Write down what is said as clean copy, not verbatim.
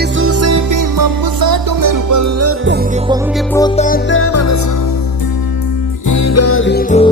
తొంగి చూసేటి మబ్బు సాటు మెరుపల్ల పొంగి పొంగిపోతాంటే మనసు ఈ గాలిలో